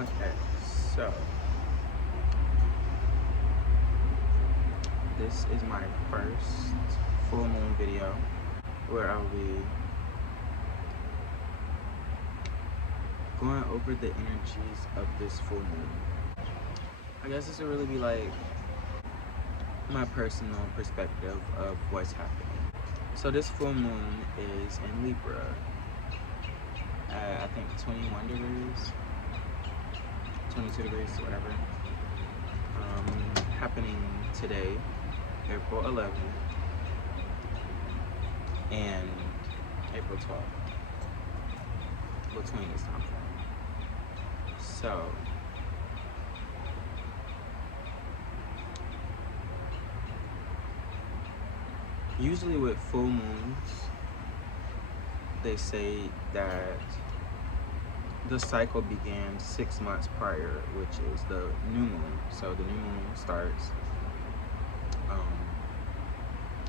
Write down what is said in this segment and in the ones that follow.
Okay, so this is my first full moon video where I'll be going over the energies of this full moon. I guess this will really be like my personal perspective of what's happening. So this full moon is in Libra at I think 21 degrees, 22 degrees, whatever. Happening today, April 11th and April 12th, between this time frame. So usually with full moons, they say that the cycle began 6 months prior, which is the new moon. So the new moon starts,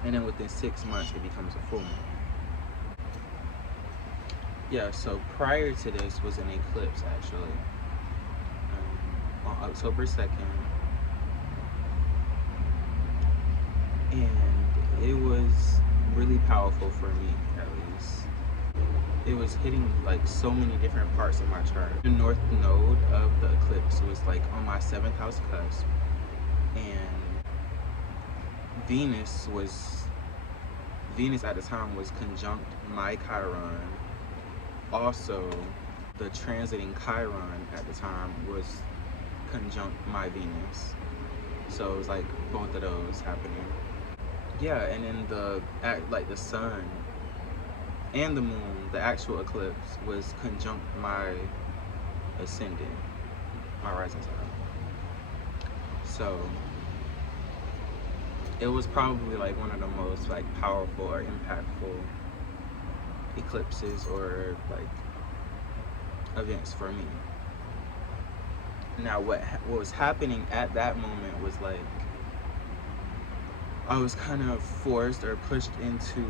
and then within 6 months it becomes a full moon. Yeah, so prior to this was an eclipse actually, on October 2nd, and it was really powerful for me, at least. It was hitting like so many different parts of my chart. The north node of the eclipse was like on my 7th house cusp, and Venus at the time was conjunct my Chiron. Also, the transiting Chiron at the time was conjunct my Venus. So it was like both of those happening. Yeah, and then the sun and the moon, the actual eclipse, was conjunct my ascendant, my rising sign. So it was probably like one of the most like powerful or impactful eclipses or like events for me. Now what was happening at that moment was like I was kind of forced or pushed into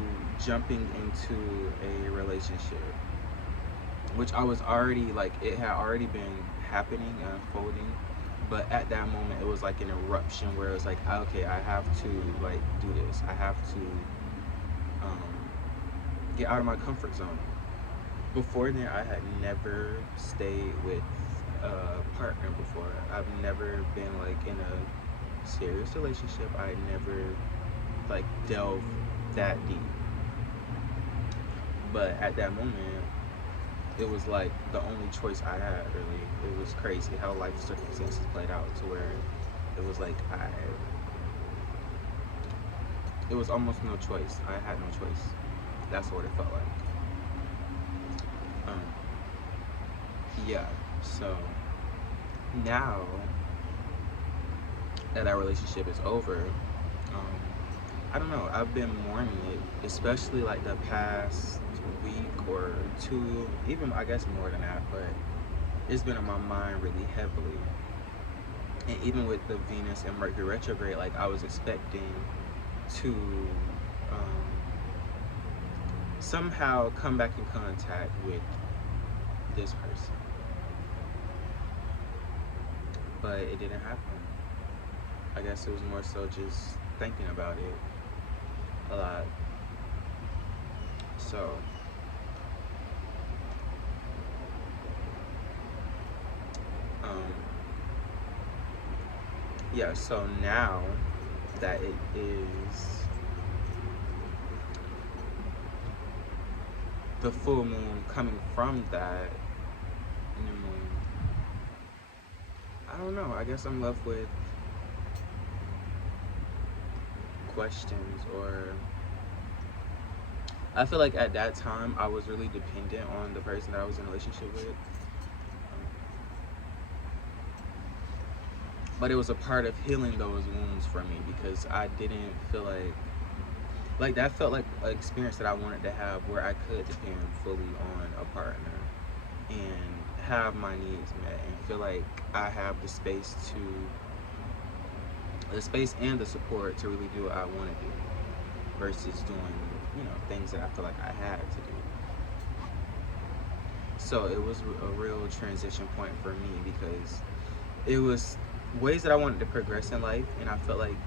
jumping into a relationship, which I was already like, it had already been happening and unfolding, but at that moment it was like an eruption where it was like, okay, I have to like do this. I have to get out of my comfort zone. Before then, I had never stayed with a partner before. I've never been like in a serious relationship. I had never like delved that deep. But at that moment, it was like the only choice I had, really. It was crazy how life circumstances played out to where it was like it was almost no choice. I had no choice. That's what it felt like. Yeah, so now that our relationship is over, I don't know, I've been mourning it, especially like the past week or two, even I guess more than that, but it's been on my mind really heavily. And even with the Venus and Mercury retrograde, like I was expecting to somehow come back in contact with this person, but it didn't happen. I guess it was more so just thinking about it a lot. So yeah, so now that it is the full moon coming from that new moon, I don't know, I guess I'm left with questions, or I feel like at that time I was really dependent on the person that I was in a relationship with. But it was a part of healing those wounds for me, because I didn't feel like that felt like an experience that I wanted to have, where I could depend fully on a partner and have my needs met and feel like I have the space and the support to really do what I want to do, versus doing, things that I feel like I had to do. So it was a real transition point for me because it was ways that I wanted to progress in life, and I felt like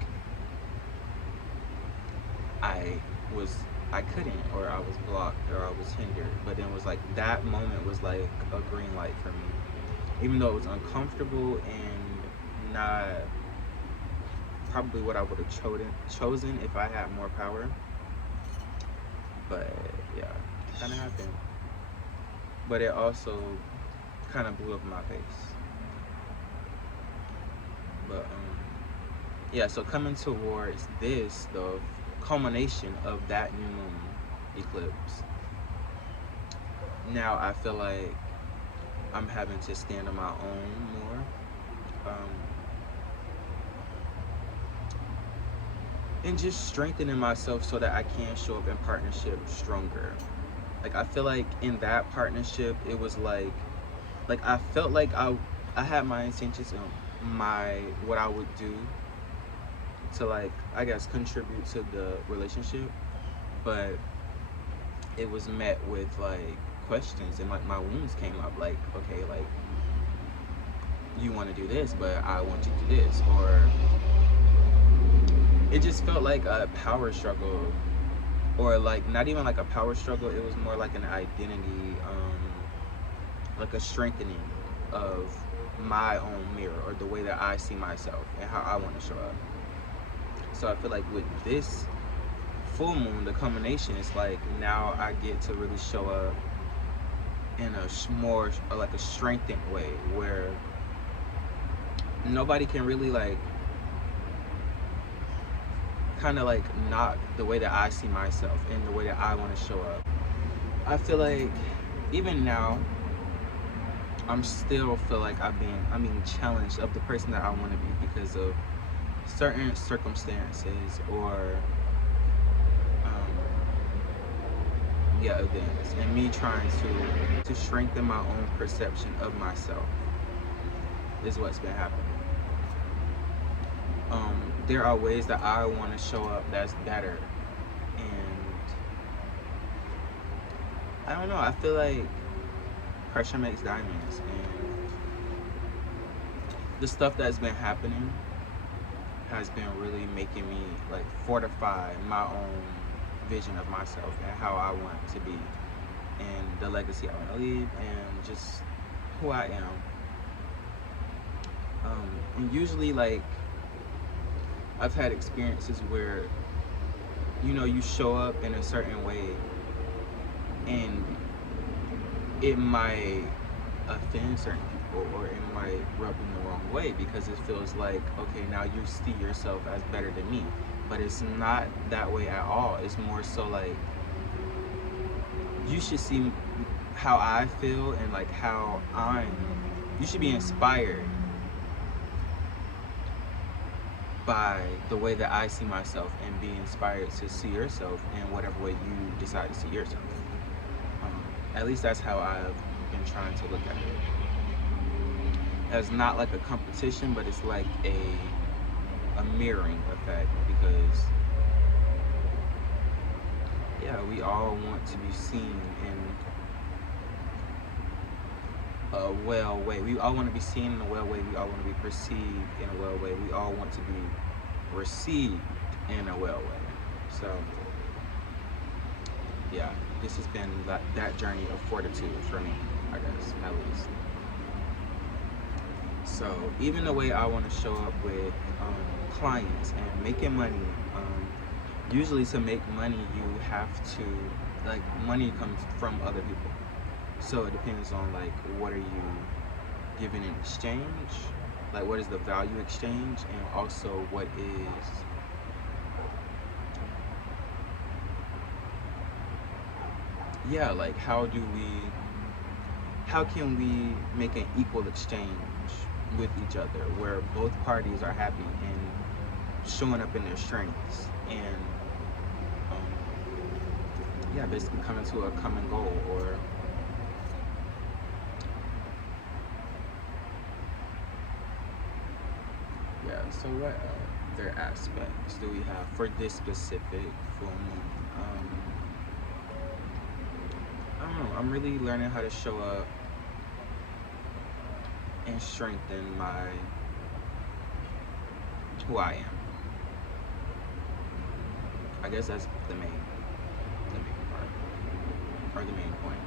I was I couldn't, or I was blocked, or I was hindered. But then it was like that moment was like a green light for me, even though it was uncomfortable and not probably what I would have chosen if I had more power. But yeah, it kind of happened. But it also kind of blew up in my face. But yeah, so coming towards this, the culmination of that new moon eclipse, now I feel like I'm having to stand on my own more. Um, and just strengthening myself so that I can show up in partnership stronger. Like I feel like in that partnership, it was like I felt like I had my intentions and my what I would do to, like, I guess contribute to the relationship, but it was met with like questions, and like my wounds came up, like, okay, like, you want to do this but I want you to do this, or it just felt like a power struggle, or like not even like a power struggle, it was more like an identity, like a strengthening of my own mirror, or the way that I see myself and how I want to show up. So I feel like with this full moon, the culmination is like now I get to really show up in a more like a strengthened way, where nobody can really like kind of like knock the way that I see myself and the way that I want to show up. I feel like even now I'm still feel like I'm being challenged of the person that I want to be because of certain circumstances, or yeah, events, and me trying to strengthen my own perception of myself is what's been happening. There are ways that I want to show up that's better, and I don't know, I feel like pressure makes diamonds, and the stuff that's been happening has been really making me like fortify my own vision of myself and how I want to be, and the legacy I want to leave, and just who I am. And usually, like, I've had experiences where, you know, you show up in a certain way and it might offend certain people, or it might rub them the wrong way, because it feels like, okay, now you see yourself as better than me. But it's not that way at all. It's more so like you should see how I feel, and like how you should be inspired by the way that I see myself, and be inspired to see yourself in whatever way you decide to see yourself. At least that's how I've been trying to look at it. As not like a competition, but it's like a mirroring effect, because yeah, we all want to be seen in a well way. We all want to be seen in a well way. We all want to be perceived in a well way. We all want to be received in a well way. So yeah, this has been that journey of fortitude for me, I guess, at least. So even the way I want to show up with clients and making money, usually to make money you have to, like, money comes from other people. So it depends on like what are you giving in exchange, like what is the value exchange, and also what is like how can we make an equal exchange with each other, where both parties are happy and showing up in their strengths, and basically coming to a common goal, or so what other aspects do we have for this specific full moon? I don't I'm really learning how to show up and strengthen who I am. I guess that's the main part, or the main point.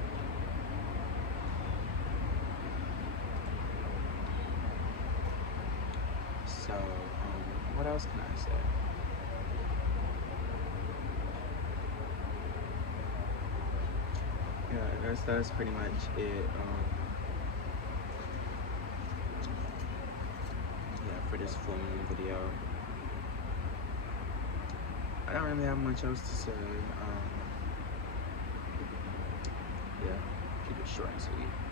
So, what else can I say? Yeah, I guess that's pretty much it. Yeah, for this full moon video. I don't really have much else to say. Yeah, keep it short and sweet.